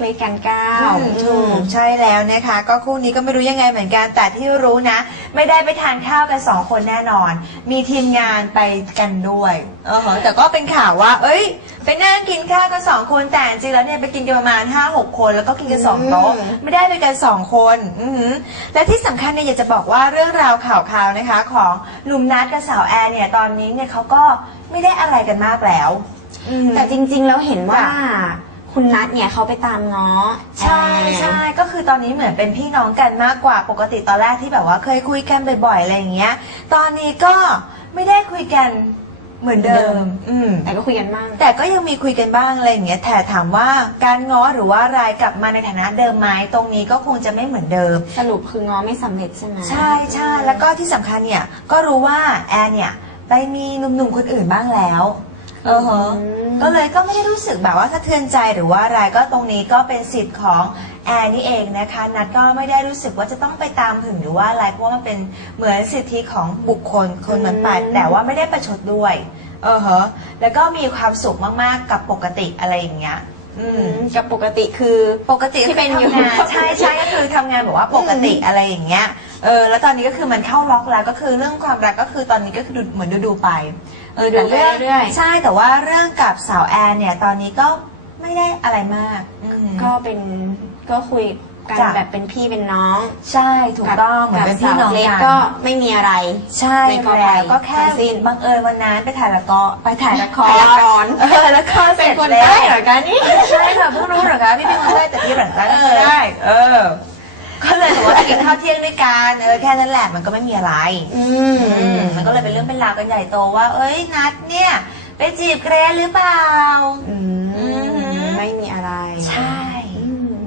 คุยกันก้าวอืมถูกใช่แล้วนะคะ ก็คู่นี้ก็ไม่รู้ยังไงเหมือนกัน แต่ที่รู้นะ ไม่ได้ไปทานข้าวกันสองคนแน่นอน มีทีมงานไปกันด้วยเออเหรอแต่ก็เป็นข่าวว่า เอ้ยไปนั่งกินข้าวกันสองคนแต่จริงๆแล้วเนี่ยไปกินกันประมาณห้าหกคน แล้วก็กินกันสองโต๊ะอืมไม่ได้ไปกันสองคนอือหือและที่สำคัญเนี่ยอยากจะบอกว่าเรื่องราวข่าวคราวนะคะ ของหนุ่มนัดกับสาวแอร์เนี่ยตอนนี้เนี่ยเขาก็ไม่ได้อะไรกันมากแล้วอืมแต่จริง ๆ แล้วเห็นว่าจ้ะ คุณนัทเนี่ยเขาไปตามง้อใช่แอร์ใช่ก็คือตอนนี้เหมือนเป็นพี่น้องกันมากกว่าปกติตอนแรกที่แบบว่าเคยคุยกันบ่อยๆอะไรอย่างเงี้ย ตอนนี้ก็ไม่ได้คุยกันเหมือนเดิม อืม แต่ก็คุยกันบ้าง แต่ก็ยังมีคุยกันบ้างอะไรอย่างเงี้ยแต่ถามว่าการง้อหรือว่าอะไรกลับมาในฐานะเดิมไหมตรงนี้ก็คงจะไม่เหมือนเดิม สรุปคือง้อไม่สำเร็จใช่ไหมใช่ใช่แล้วก็ที่สำคัญเนี่ยก็รู้ว่าแอนเนี่ยไปมีหนุ่มๆคนอื่นบ้างแล้ว เออฮะมก็เลยก็ไม่ได้รู้สึกแบบว่าสะเทือนใจหรือว่าอะไรก็ตรงนี้ก็เป็นสิทธิ์ของแอนนี่เองนะคะนัดก็ไม่ได้รู้สึกว่าจะต้องไปตามถึงหรือว่าอะไรเพราะว่ามันเป็นเหมือนสิทธิของบุคคลคนนั้นไปอืมแต่ว่าไม่ได้ประชดด้วยเออฮะแล้วก็มีความสุขมากๆกับปกติอะไรอย่างเงี้ยอืมกับปกติคือปกติที่เป็นอยู่ทำงานใช่ใช่ก็คือทำงานแบบว่าปกติอะไรอย่างเงี้ยเออแล้วตอนนี้ก็คือมันเข้าล็อกแล้วก็คือเรื่องความรักก็คือตอนนี้ก็คือดูเหมือนดูดูๆไป เออดูแต่ไปเรื่องเรื่อยๆใช่แต่ว่าเรื่องกับสาวแอนเนี่ยตอนนี้ก็ไม่ได้อะไรมากอืม ก็เป็นก็คุยกันจ้ะ แบบเป็นพี่เป็นน้องใช่ถูกต้องเหมือนเป็นพี่น้องกับสาวเล็กกันก็ไม่มีอะไร ใช่ไม่ก็ไปแล้วก็แค่ทั้งสิ้น บังเอิญวันนั้นไปถ่ายละครไปถ่ายละครถ่ายละครเออละครเสเป็ร็นจคนแล้วใต้เหรอกันนี่ ใช่ค่ะเพิ่งรู้เหรอคะพี่เป็นคนใต้แต่พี่หลังใต้ไม่เคยได้ เออ ก็เลยบอกว่าไปกินข้าวเที่ยงด้วยกันเออแค่นั้นแหละมันก็ไม่มีอะไร อืมอืมมันก็ เลยเป็นเรื่องเป็นราวกันใหญ่โตว่า เอ้ยนัดเนี่ยไปจีบเกรซหรือเปล่า อือือหืมอไม่มีอะไรใช่อืม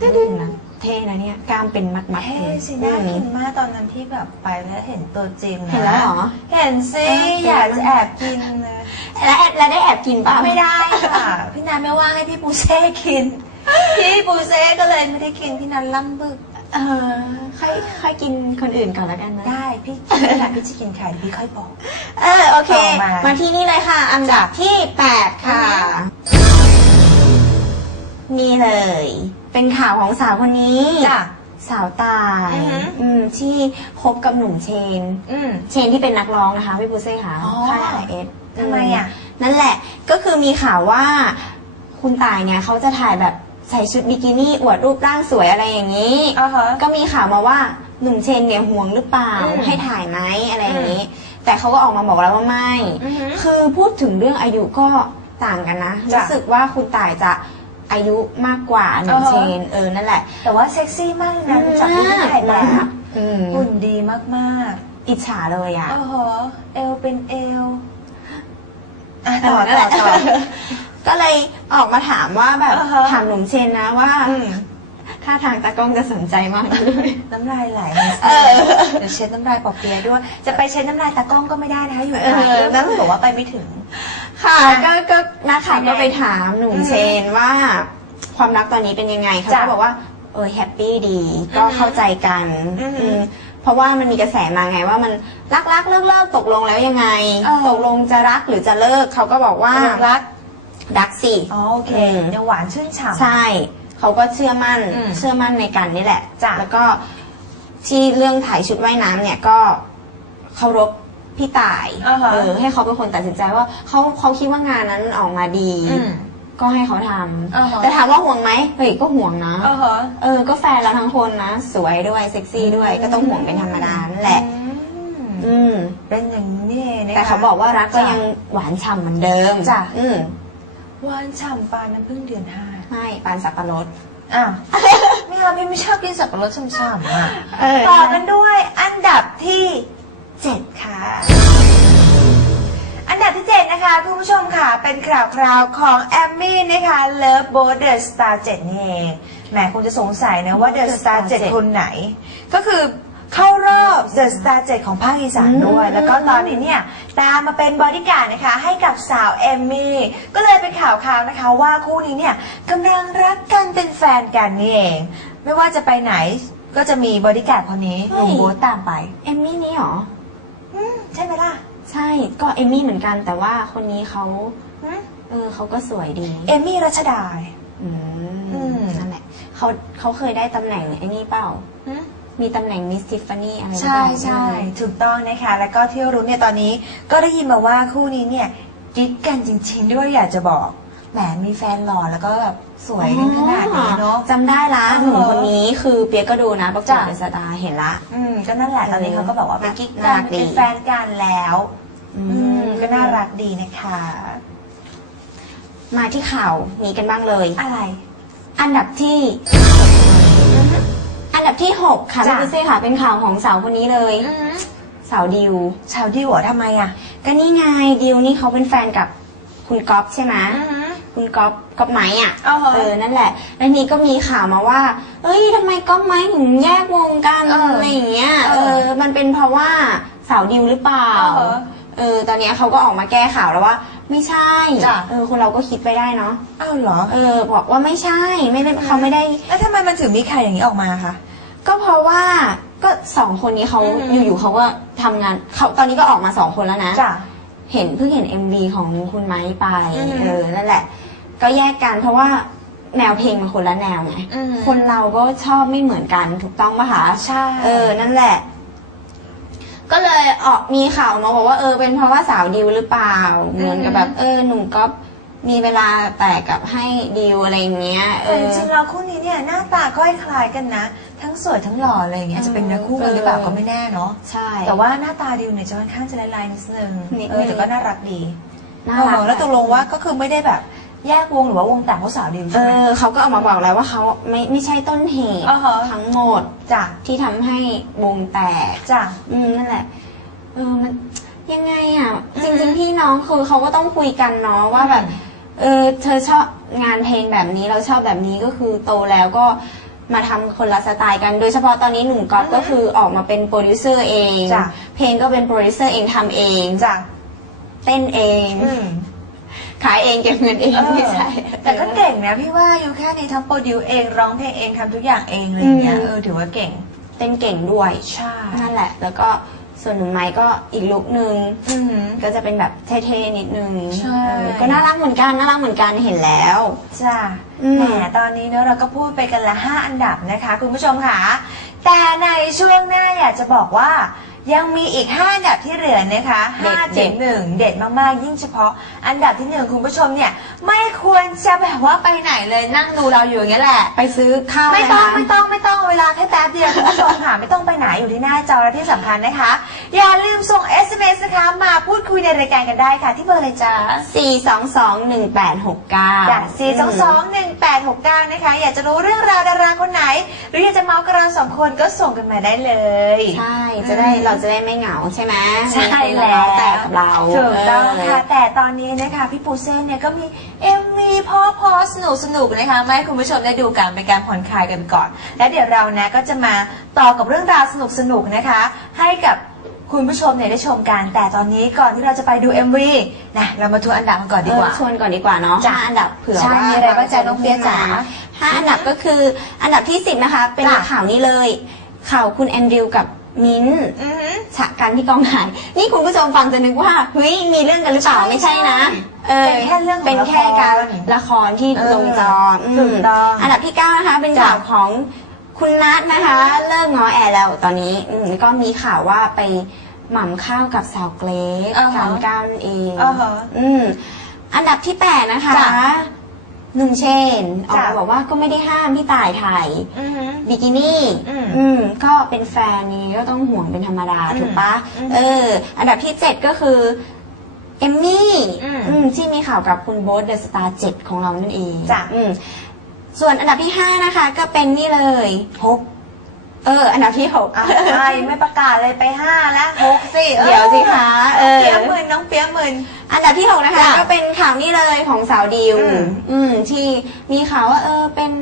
ดึงนะเท่นะเนี่ยกล้ามเป็นมัดมัดเท่สิน่ากินมากตอนนั้นที่แบบไปแล้วเห็นตัวจริงนะเห็นแล้วเหรอ เห็นสิเออออยากจะแอบกินเลยแล้วแอบแล้วได้แอบกินป่ะไม่ได้ค่ะพี่นันไม่ว่างให้พี่ปูเซ่กิน พี่ปูเซ่ก็เลยไม่ได้กินพี่นันล่ำบึก เออค่อยค่อยกินคนอื่นก่อนแล้วกันนะ ได้พี่กินเวลาพี่จะกินใครพี่ค่อยบอก เออโอเค ต่อมามาที่นี่เลยค่ะ อันดับที่8ค่ะ นี่เลย เป็นข่าวของสาวคนนี้ จ้ะ สาวตายอือหืออืมที่คบกับหนุ่มเชน อืม เชนที่เป็นนักร้องนะคะพี่ปูเซ่ค่ะอ๋อค่ายไอเอสทำไมอะ นั่นแหละก็คือมีข่าวว่าคุณตายเนี่ยเขาจะถ่ายแบบ ใส่ชุดบิกินี่อวดรูปร่างสวยอะไรอย่างนี้ อ่าฮะ ก็มีข่าวมาว่าหนุ่มเชนเนี่ยห่วงหรือเปล่า อืมให้ถ่ายไหมอะไรอย่างนี้ แต่เขาก็ออกมาบอกแล้วว่าไม่ อือหือคือพูดถึงเรื่องอายุก็ต่างกันนะจ้ะรู้สึกว่าคุณต่ายจะอายุมากกว่าหนุ่มอ่าฮะ เชนเออนั่นแหละแต่ว่าเซ็กซี่มากเลยนะดูจากที่พี่ถ่ายแบบอืมหุ่นดีมากอิจฉาเลยอะๆโอ้โหเอวเป็นเอวอะเอต่ออนั่นต่แหอละต่อ ก็เลยออกมาถามว่าแบบอ่าฮะ ถามหนุ่มเชนนะว่าอืมถ้าทางตากล้องจะสนใจมากเลย น้ำลายไหลมาเออเดี๋ยวเช็ดน้ำลายปอเปียะด้วย จะไปเช็ดน้ำลายตากล้องก็ไม่ได้นะคะอยู่เอไกลอแล้วบอกว่าไปไม่ถึง ค่ะอะก็ก็นักข่าวเป็นไงก็ไปถามหนุ่มอือฮึเชนว่า ความรักตอนนี้เป็นยังไงเขาจ้ะก็บอกว่าเออแฮปปี้ดีก็อือฮึเข้าใจกันอือฮึอืมเพราะว่ามันมีกระแสมาไงว่ามันรักรักเลิกเลิกตกลงแล้วยังไง เออ ตกลงจะรักหรือจะเลิกเขาก็บอกว่า รัก รักสิอ๋อโอเคอืมยังหวานชื่นฉ่ำใช่ เขาก็เชื่อมั่น อืมเชื่อมั่นในกันนี่แหละ จ้ะแล้วก็ที่เรื่องถ่ายชุดว่ายน้ำเนี่ยก็เคารพพี่ต่ายอ่าฮะเออให้เขาเป็นคนตัดสินใจว่าเขาเขาคิดว่างานนั้นออกมาดีอืม ก็ให้เขาทอ่าฮะำแต่ถามว่าห่วงไหมเฮ้ยก็ห่วงนะ เออฮะเออ ก็แฟนเราทั้งคนนะ สวยด้วยเซ็กซี่ด้วย ก็ต้องห่วงเป็นธรรมดานั่นแหละ อืมอืม เป็นอย่างนี้นี่เองนะคะ แต่เขาบอกว่ารักก็จ้ะยังหวานฉ่ำเหมือนเดิมจ้ะ อืม หวานฉ่ำปานน้ำพึ่งเดือนห้าไม่ปานสับปะรดอ้าวไม่เอาพี่ไม่ชอบกินสับปะรดฉ่ำๆอะเออต่อกันด้วยอันดับที่เจ็ดค่ะ อันดับที่เจ็ดนะคะคุณผู้ชมค่ะ เป็นข่าวคราวของแอมมี่นะคะเลิฟโบเดอร์สตาร์เจ็ดนี่เองแหมคงจะสงสัยนะว่าเดอะสตาร์เจ็ดคนไหน ก็คือ เข้ารอบเดอะสตาร์เจ็ดของภาคอีสานด้วยอืมแล้วก็ตอนนี้เนี่ย ตามมาเป็นบอดี้การ์ดนะคะ ให้กับสาวเอมมี่ก็เลยเป็นข่าวคราวนะคะว่าคู่นี้เนี่ยกำลังรักกันเป็นแฟนกันนี่เอง ไม่ว่าจะไปไหนก็จะมีบอดี้การ์ดคนนี้หนุ่มโบ๊ทตามไปเอมมี่นี่หรอ อืมใช่ไหมล่ะใช่ก็เอมมี่เหมือนกันแต่ว่าคนนี้เขาหืมเเออเขาก็สวยดีเอมี่รัชดา อือืมมนั่นแหละเขาเขาเคยได้ตำแหน่งไอ้นี่เปล่า หืม มีตำแหน่งมิสทิฟฟานี่อะไรหรือใช่เปล่าใช่ถูกต้องนะคะ แล้วก็ที่รู้เนี่ยตอนนี้ก็ได้ยินมาว่าคู่นี้เนี่ยกิ๊กกันจริงๆด้วยอยากจะบอกแหมมีแฟนหล่อแล้วก็แบบสวยกันขนาดนี้เนาะจำได้ละเออหนุ่มคนนี้คือเปียกก็ดูนะประกวดจ้ะเป็นสตาร์เห็นละ อืมก็นั่นแหละตอนนี้เขาก็บอกว่าเป็นกิ๊กน่ากัรันกดีเป็นแฟนกันแล้ว อือืมมก็น่ารักดีนะคะ มาที่ข่าวนี้กันบ้างเลย อะไร อันดับที่อั นดับที่หกค่ะจ้ะ พี่ปุ้ยเซ่ค่ะ เป็นข่าวของสาวคนนี้เลยสาวดิว ชาวดิวเหรอทำไมอะก็นี่ไงดิวนี่เขาเป็นแฟนกับคุณก๊อฟใช่ไหมคุณก๊อฟก๊อฟไม้อะ อ๋อฮะเออ นั่นแหละ แล้วนี่ก็มีข่าวมาว่า เอ้ยทำไมก๊อฟไม้ถึงแยกวงกันเออออะไรอย่างเงี้ย เอเอออ มันเป็นเพราะว่าสาวดิวหรือเปล่า อ๋อฮะเออ ตอนเนี้ยเขาก็ออกมาแก้ข่าวแล้วว่า ไม่ใช่ จ้ะ เออ คนเราก็คิดไปได้เนาะ อ้าวเหรอ เออ บอกว่าไม่ใช่ ไม่ได้เขาไม่ได้ แล้วทำไมมันถึงมีใครอย่างนี้ออกมาคะ ก็เพราะว่าก็สองคนนี้เขาอืม อยู่ๆเขาก็ทำงานเขาตอนนี้ก็ออกมาสองคนแล้วนะ จ้ะ เห็นเพิ่งเห็น MV ของคุณไม้ไปอืมเออนั่นแหละ ก็แยกกันเพราะว่าแนวเพลงมันคนละแนวไงอืม คนเราก็ชอบไม่เหมือนกันถูกต้องปะคะ ใช่เออ นั่นแหละ ก็เลยออกมีข่าวมาบอกว่าเออ เป็นเพราะว่าสาวดิวหรือเปล่า เหมือนกับแบบ เออ หนุ่มก๊อฟมีเวลาแตกกับให้ดิวอะไรอย่างเงี้ย เอแต่อ จริงๆแล้วคู่นี้เนี่ยหน้าตาก็คล้ายๆกันนะ ทั้งสวยทั้งหล่ออะไรอย่างเงี้ยเออจะเป็นเนื้อคู่กันหรือเปล่าเออก็ไม่แน่เนาะใช่ แต่ว่าหน้าตาดิวเนี่ยจะค่อนข้างจะลายๆนิดนึงนิดนึง เออแต่ก็น่ารักดีน่ารักเออแล้วตกลงว่าก็คือไม่ได้แบบแยกวงหรือว่าวงแต่งเขาสาวดิวเอใช่ไหม อเขาก็ออกมาบอกแล้วว่าเขาไม่ไม่ใช่ต้นเหตุอ่าฮะ ทั้งหมดจ้ะที่ทำให้วงแตก จ้ะ อืมนั่นแหละเออมันยังไงอะ จริงๆพี่น้องคือเขาก็ต้องคุยกันเนาะว่าแบบ เออ เธอชอบงานเพลงแบบนี้เราชอบแบบนี้ก็คือโตแล้วก็ มาทำคนละสไตล์กัน โดยเฉพาะตอนนี้หนุ่มก๊อฟอือฮึก็คือออกมาเป็นโปรดิวเซอร์เอง จ้ะ เพลงก็เป็นโปรดิวเซอร์เองทำเอง จ้ะเต้นเอง อืม ขายเองเก็บเงินเองเออ ไม่ใช่ แต่ก็เก่งนะพี่ว่าอยู่แค่นี้ทั้งโปรดิวเองร้องเพลงเองทำทุกอย่างเองเลยอย่างเงี้ยอืม เออถือว่าเก่ง เต้นเก่งด้วย ใช่ นั่นแหละ แล้วก็ ส่วนหนุ่มไม้ก็อีกลุกหนึ่งอือหือ ก็จะเป็นแบบเท่ๆนิดนึงใช่ เออก็น่ารักเหมือนกันน่ารักเหมือนกันเห็นแล้ว จ้าอืม แหมตอนนี้เนอะเราก็พูดไปกันละห้าอันดับนะคะ คุณผู้ชมค่ะ แต่ในช่วงหน้าอยากจะบอกว่า ยังมีอีก5อันดับที่เหลือนะคะ5ถึง1เด็ดมากๆ ยิ่งเฉพาะ อันดับที่หนึ่งคุณผู้ชมเนี่ย ไม่ควรจะแบบว่าไปไหนเลยนั่งดูเราอยู่อย่างนี้ยแหละ ไปซื้อข้าวไม่ต้องนะคะ ไม่ต้องไม่ต้องเวลาแค่แป๊บเดียวคุณผู้ชมค่ะ ไม่ต้องไปไหน อยู่ที่หน้าจอและที่สำคัญนะคะ อย่าลืมส่ง SMS นะคะ มาพูดคุยในรายการกันได้ค่ะ ที่เบอร์เลยจ้าสี่สองสองหนึ่งแปดหกเก้าจาก4 2 2 1 8 6 9 นะคะ อยากจะรู้เรื่องราวดาราคนไหน หรืออยากจะเมาส์กับเราสองคนก็ส่งกันมาได้เลย ใช่ จะได้เราจะได้ไม่เหงาใช่ไหมใช่มีคนแล้มาวแต่กับเรา ถูกต้องเค่ะ แต่ตอนนี้นะคะ พี่ปูเซ่เนี่ยก็มี MV พอพอสนุกสนุกๆนะคะมาให้คุณผู้ชมได้ดูกันเป็นการผ่อนคลายกันก่อน และเดี๋ยวเรานะก็จะมาต่อกับเรื่องราวสนุกสนุกๆนะคะ ให้กับคุณผู้ชมเนี่ยได้ชมกัน แต่ตอนนี้ก่อนที่เราจะไปดู MV นะเรามาทวนอันดับกันก่อนดีกว่าเออชวนก่อนดีกว่าเนาะจ้ะห้าอันดับเผื่อใช่ว่ามีอะไรบ้างจ๊ะน้องเปียจ๋าห้าอันดับก็คืออันดับที่สิบนะคะ เป็นจ้ะข่าวนี้เลย ข่าวคุณแอนดริวกับ มิ้นท์อือหือฉะกันที่กองถ่าย นี่คุณผู้ชมฟังจะนึกว่าเฮ้ยมีเรื่องกันหรือเปล่าใช่ไม่ใช่นะเออเป็นแค่เรื่องของเป็นแค่การละครละครที่เออลงจออืมถูกต้องอันดับที่เก้านะคะเป็นจ้ะข่าวของคุณนัทนะคะ เลิกง้อแอร์แล้วตอนนี้อืมก็มีข่าวว่าไปหม่ำข้าวกับสาวเกรซอ่าฮะการก้าวนั่นเองอ่าฮะอืมอันดับที่แปดนะคะ จ้ะ หนุ่มเชนออกจ้ะมาบอกว่าก็ไม่ได้ห้ามพี่ต่ายถ่ายอือหือบิกินี่ อืมอืม ก็เป็นแฟนนี้ก็ต้องห่วงเป็นธรรมดาอืมถูกปะอืมเออ อันดับที่เจ็ดก็คือเอมมี่อืมอืมที่มีข่าวกับคุณโบ๊ทเดอะสตาร์เจ็ดของเรานั่นเองจ้ะ อืมส่วนอันดับที่ห้านะคะ ก็เป็นนี่เลยหกเออ อันดับที่หก อะใช่ไม่ประกาศเลยไปห้าแล้วหกสิออเดี๋ยวสิคะเออ เปียหมื่นน้องเปียหมื่น อันดับที่หกนะคะ จ้ะก็เป็นข่าวนี้เลยของสาวดิวอืม อืมที่มีข่าวว่าเออเป็น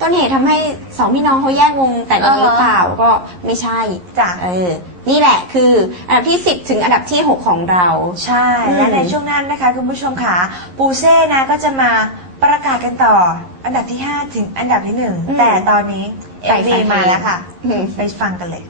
ต้นเหตุทำให้สองพี่น้องเขาแยกวงแต่งกันหรือเปล่าก็ไม่ใช่จ้ะเออนี่แหละคืออันดับที่ 10 ถึงอันดับที่ 6 ของเรา ใช่อืมและในช่วงนั้นนะคะคุณผู้ชมค่ะปูเซ่นะก็จะมาประกาศกันต่อ อันดับที่ 5 ถึงอันดับที่1แต่ตอนนี้เอไปวีฟังเพลงมาแล้วค่ะ อืม ไปฟังกันเลย